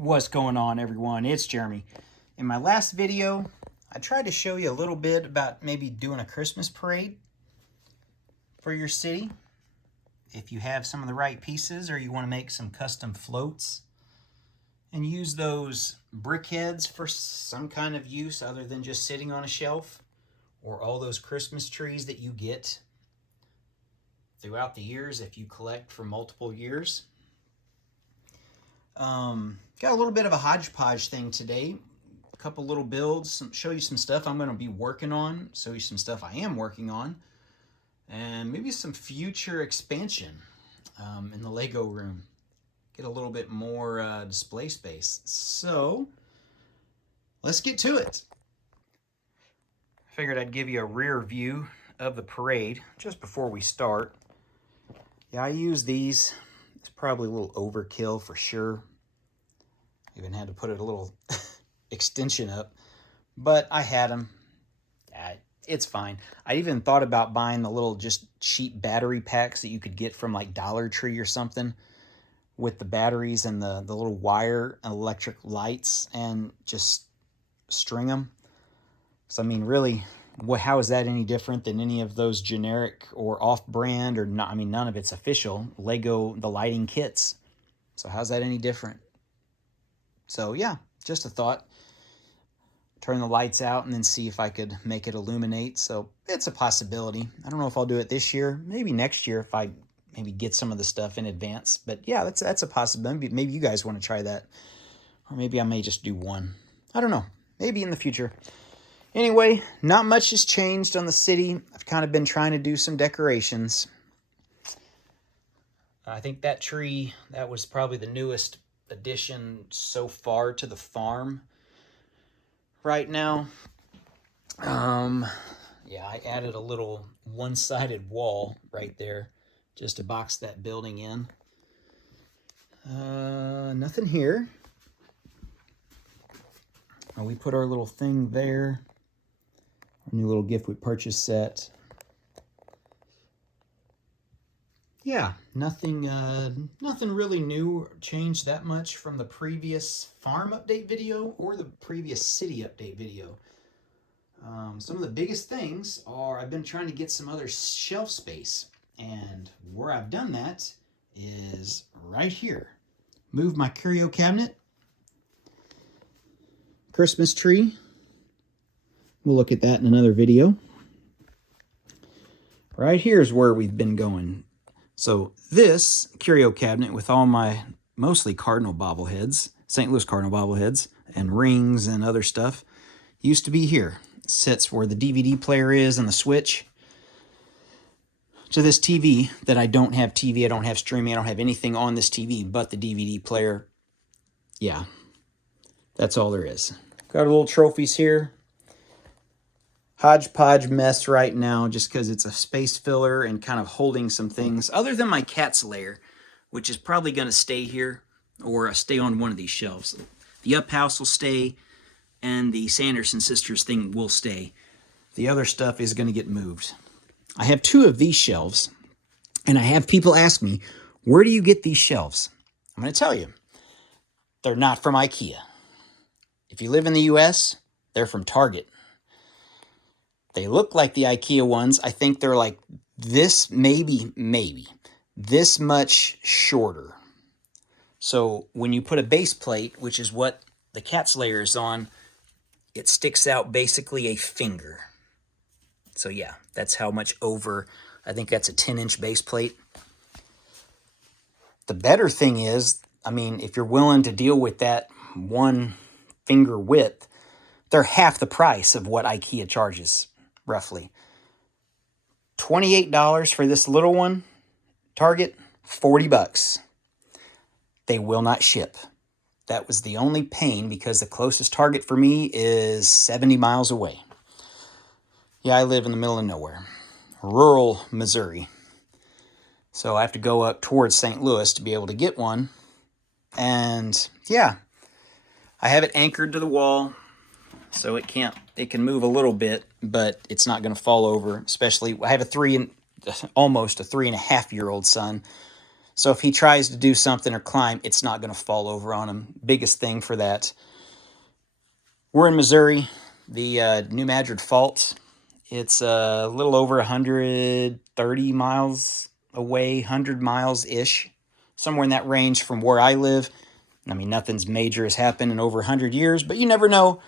What's going on, everyone? It's Jeremy. In my last video, I tried to show you a little bit about maybe doing a Christmas parade for your city. If you have some of the right pieces or you want to make some custom floats and use those brickheads for some kind of use other than just sitting on a shelf, or all those Christmas trees that you get throughout the years if you collect for multiple years. Got a little bit of a hodgepodge thing today. A couple little builds, show you some stuff I'm going to be working on, show you some stuff I am working on, and maybe some future expansion in the Lego room. Get a little bit more display space. So let's get to it. I figured I'd give you a rear view of the parade just before we start. Yeah, I use these. It's probably a little overkill for sure. Even had to put a little extension up, but I had them. It's fine. I even thought about buying the little just cheap battery packs that you could get from like Dollar Tree or something, with the batteries and the little wire and electric lights, and just string them. So I mean, really, how is that any different than any of those generic or off-brand, or not? I mean, none of it's official Lego, the lighting kits. So how's that any different? So yeah, just a thought. Turn the lights out and then see if I could make it illuminate. So it's a possibility. I don't know if I'll do it this year. Maybe next year if I maybe get some of the stuff in advance. But yeah, that's a possibility. Maybe you guys want to try that. Or maybe I may just do one. I don't know. Maybe in the future. Anyway, not much has changed on the city. I've kind of been trying to do some decorations. I think that tree, that was probably the newest addition so far to the farm right now. Yeah, I added a little one-sided wall right there just to box that building in. Nothing here. Oh, we put our little thing there. Our new little gift we purchased set. Yeah, nothing really new or changed that much from the previous farm update video or the previous city update video. Some of the biggest things are I've been trying to get some other shelf space, and where I've done that is right here. Moved my curio cabinet, Christmas tree. We'll look at that in another video. Right here is where we've been going. So this curio cabinet with all my mostly Cardinal bobbleheads, St. Louis Cardinal bobbleheads, and rings and other stuff, used to be here. It sits where the DVD player is and the switch. To this TV that I don't have TV, I don't have streaming, I don't have anything on this TV but the DVD player. Yeah, that's all there is. Got a little trophies here. Hodgepodge mess right now just because it's a space filler and kind of holding some things other than my cat's lair, which is probably going to stay here or stay on one of these shelves. The Up House will stay and the Sanderson Sisters thing will stay. The other stuff is going to get moved. I have two of these shelves, and I have people ask me, where do you get these shelves? I'm going to tell you, they're not from IKEA. If you live in the US, they're from Target. They look like the IKEA ones. I think they're like this, maybe this much shorter. So when you put a base plate, which is what the cat's lair is on, it sticks out basically a finger. So yeah, that's how much over. I think that's a 10-inch base plate. The better thing is, I mean, if you're willing to deal with that 1 finger width, they're half the price of what IKEA charges. Roughly $28 for this little one. Target, $40. They will not ship. That was the only pain because the closest Target for me is 70 miles away. Yeah, I live in the middle of nowhere, rural Missouri. So I have to go up towards St. Louis to be able to get one. And yeah, I have it anchored to the wall. So it can move a little bit, but it's not going to fall over. Especially, I have almost a 3.5-year-old son. So if he tries to do something or climb, it's not going to fall over on him. Biggest thing for that. We're in Missouri, the New Madrid Fault. It's a little over 130 miles away, 100 miles-ish, somewhere in that range from where I live. I mean, nothing's major has happened in over 100 years, but you never know.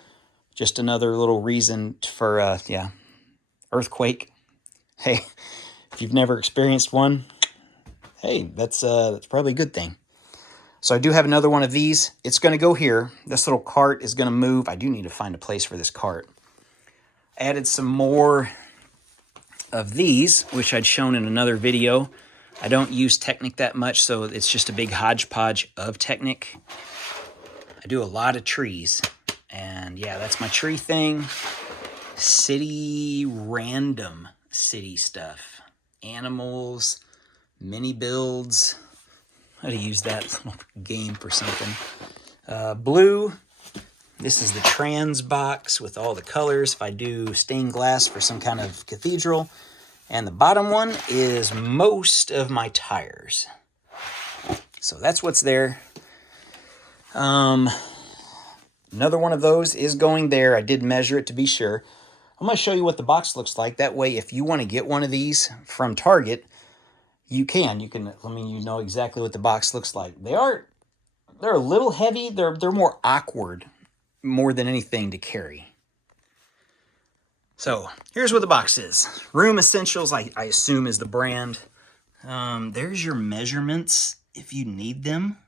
Just another little reason for, yeah, earthquake. Hey, if you've never experienced one, hey, that's probably a good thing. So I do have another one of these. It's going to go here. This little cart is going to move. I do need to find a place for this cart. Added some more of these, which I'd shown in another video. I don't use Technic that much, so it's just a big hodgepodge of Technic. I do a lot of trees, and yeah, that's my tree thing. City, random city stuff. Animals, mini builds. How to use that little game for something. Blue. This is the trans box with all the colors. If I do stained glass for some kind of cathedral. And the bottom one is most of my tires. So that's what's there. Another one of those is going there. I did measure it to be sure. I'm going to show you what the box looks like. That way, if you want to get one of these from Target, you can. You know exactly what the box looks like. They're a little heavy. They're more awkward, more than anything to carry. So here's what the box is. Room Essentials, I assume, is the brand. There's your measurements if you need them.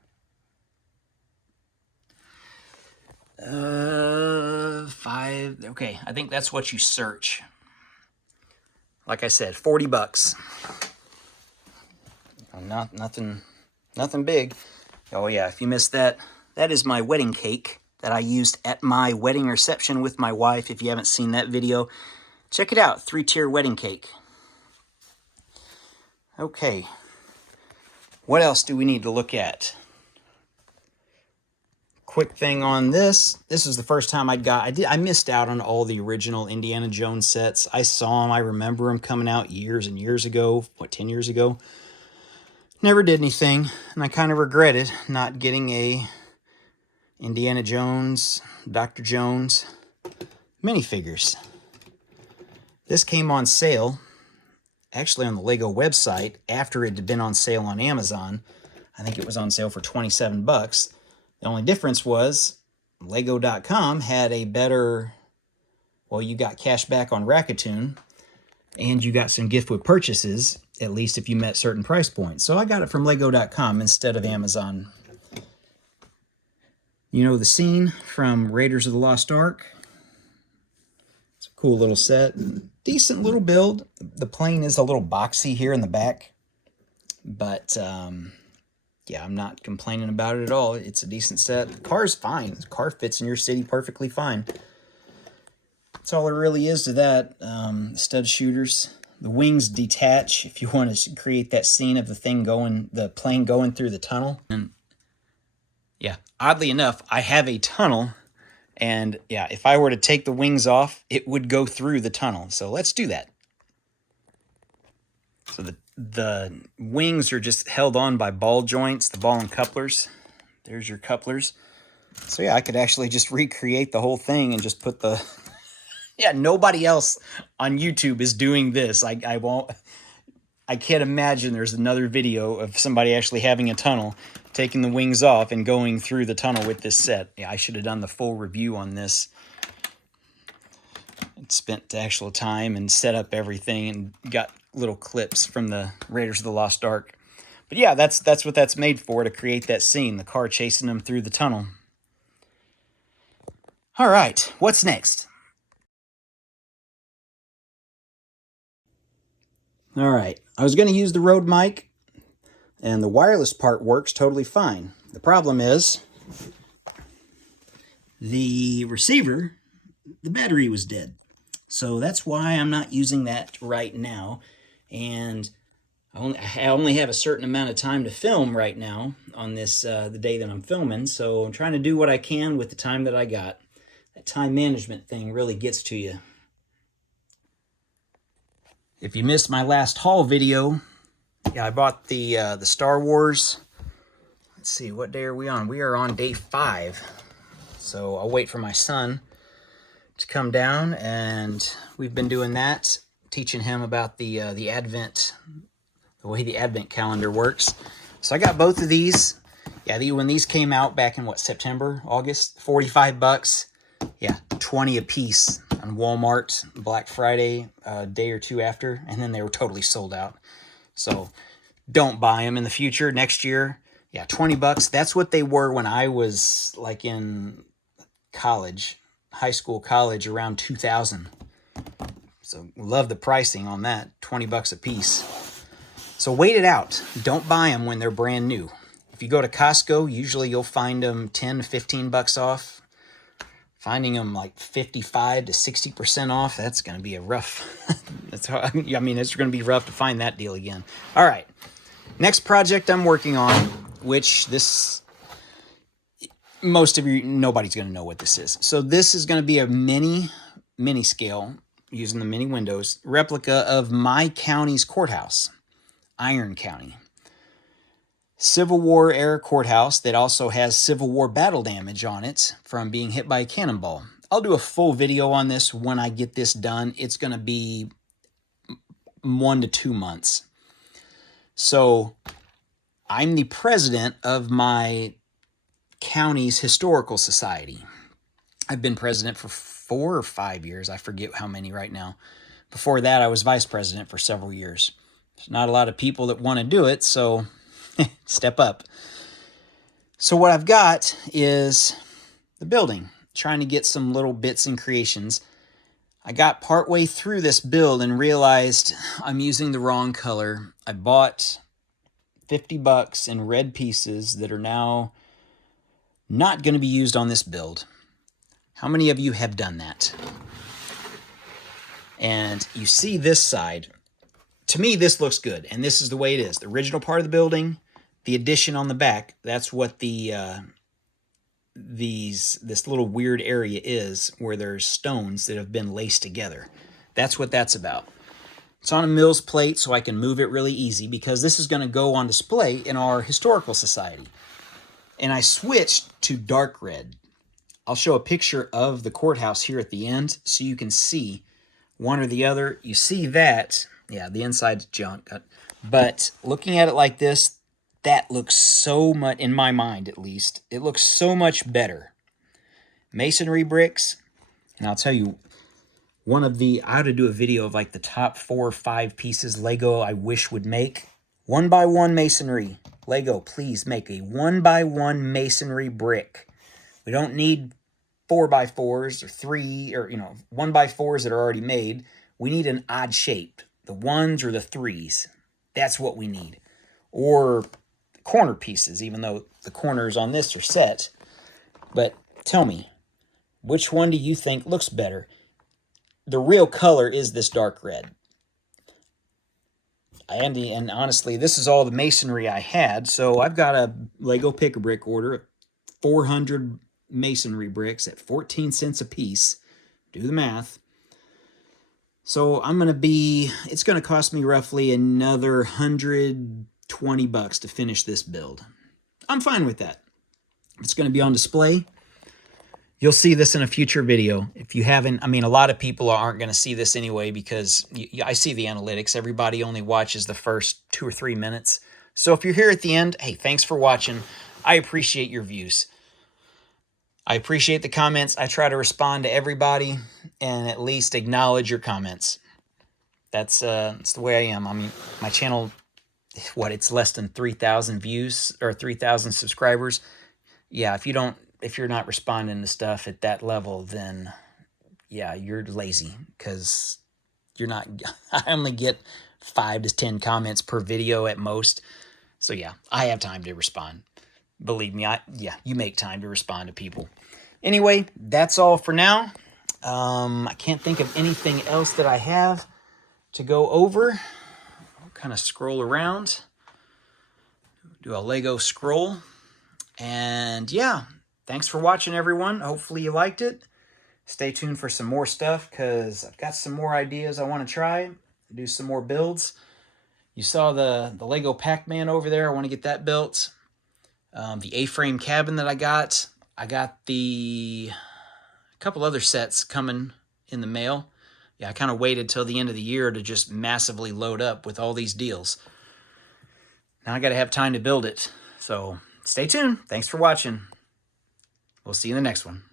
5. Okay, I think that's what you search. Like I said, 40 bucks. Nothing big. Oh yeah, if you missed that, that is my wedding cake that I used at my wedding reception with my wife. If you haven't seen that video, check it out. 3-tier wedding cake. Okay. What else do we need to look at? Quick thing on this. This is the first time I missed out on all the original Indiana Jones sets. I saw them. I remember them coming out years and years ago. What, 10 years ago? Never did anything, and I kind of regretted not getting a Indiana Jones, Dr. Jones minifigures. This came on sale, actually on the Lego website, after it had been on sale on Amazon. I think it was on sale for 27 bucks. The only difference was Lego.com had a better, well, you got cash back on Rakuten, and you got some gift with purchases, at least if you met certain price points. So I got it from Lego.com instead of Amazon. You know the scene from Raiders of the Lost Ark? It's a cool little set. Decent little build. The plane is a little boxy here in the back. But, yeah, I'm not complaining about it at all. It's a decent set. The car's fine. The car fits in your city perfectly fine. That's all there really is to that. Stud shooters. The wings detach if you want to create that scene of the plane going through the tunnel. And yeah, oddly enough, I have a tunnel, and yeah, if I were to take the wings off, it would go through the tunnel. So let's do that. So the wings are just held on by ball joints, the ball and couplers. There's your couplers. So yeah, I could actually just recreate the whole thing and just put the... Yeah, nobody else on YouTube is doing this. I can't imagine there's another video of somebody actually having a tunnel, taking the wings off and going through the tunnel with this set. Yeah, I should have done the full review on this. Spent the actual time and set up everything and got little clips from the Raiders of the Lost Ark. But yeah, that's what that's made for, to create that scene, the car chasing them through the tunnel. All right, what's next? All right, I was going to use the Rode mic, and the wireless part works totally fine. The problem is the receiver, the battery was dead. So that's why I'm not using that right now. And I only have a certain amount of time to film right now on this, the day that I'm filming. So I'm trying to do what I can with the time that I got. That time management thing really gets to you. If you missed my last haul video, Yeah, I bought the Star Wars. Let's see, what day are we on? We are on day 5. So I'll wait for my son to come down, and we've been doing that, teaching him about the Advent, the way the Advent calendar works. So I got both of these. Yeah, when these came out back in what, September, August, 45 bucks. Yeah, 20 a piece on Walmart, Black Friday, a day or two after, and then they were totally sold out. So don't buy them in the future, next year. Yeah, 20 bucks. That's what they were when I was like in college, high school, college, around 2000. So love the pricing on that, 20 bucks a piece. So wait it out. Don't buy them when they're brand new. If you go to Costco, usually you'll find them 10 to 15 bucks off. Finding them like 55 to 60% off, that's going to be a rough, it's going to be rough to find that deal again. All right. Next project I'm working on, which most of you, nobody's going to know what this is. So this is going to be a mini scale, using the mini windows, replica of my county's courthouse, Iron County. Civil War era courthouse that also has Civil War battle damage on it from being hit by a cannonball. I'll do a full video on this when I get this done. It's going to be 1 to 2 months. So I'm the president of my county's historical society. I've been president for 4 or 5 years. I forget how many right now. Before that, I was vice president for several years. There's not a lot of people that want to do it, so step up. So what I've got is the building, trying to get some little bits and creations. I got partway through this build and realized I'm using the wrong color. I bought 50 bucks in red pieces that are now not going to be used on this build. How many of you have done that? And you see this side. To me, this looks good, and this is the way it is. The original part of the building, the addition on the back, that's what this little weird area is, where there's stones that have been laced together. That's what that's about. It's on a Mills plate, so I can move it really easy, because this is going to go on display in our historical society. And I switched to dark red. I'll show a picture of the courthouse here at the end, so you can see one or the other. You see that, yeah, the inside's junk. But looking at it like this, that looks so much, in my mind at least, it looks so much better. Masonry bricks, and I'll tell you, I ought to do a video of like the top 4 or 5 pieces Lego I wish would make. 1x1 masonry. Lego, please make a 1x1 masonry brick. We don't need 4x4s or 3 or 1x4s that are already made. We need an odd shape. The 1s or the 3s. That's what we need. Or corner pieces, even though the corners on this are set. But tell me, which one do you think looks better? The real color is this dark red. And honestly, this is all the masonry I had. So I've got a Lego Pick-a-Brick order, 400 masonry bricks at 14 cents a piece. Do the math. So it's going to cost me roughly another 120 bucks to finish this build. I'm fine with that. It's going to be on display. You'll see this in a future video. If you haven't, a lot of people aren't going to see this anyway, because I see the analytics. Everybody only watches the first 2 or 3 minutes. So if you're here at the end, hey, thanks for watching. I appreciate your views. I appreciate the comments. I try to respond to everybody and at least acknowledge your comments. That's the way I am. My channel, it's less than 3,000 views or 3,000 subscribers. Yeah, if you're not responding to stuff at that level, then yeah, you're lazy, because I only get 5 to 10 comments per video at most. So yeah, I have time to respond. Believe me, you make time to respond to people. Anyway, that's all for now. I can't think of anything else that I have to go over. I'll kind of scroll around, do a Lego scroll, and yeah, thanks for watching, everyone. Hopefully you liked it. Stay tuned for some more stuff, because I've got some more ideas I want to try, do some more builds. You saw the Lego Pac-Man over there. I want to get that built. The A-frame cabin that I got the couple other sets coming in the mail. Yeah, I kind of waited till the end of the year to just massively load up with all these deals. Now I got to have time to build it. So stay tuned. Thanks for watching. We'll see you in the next one.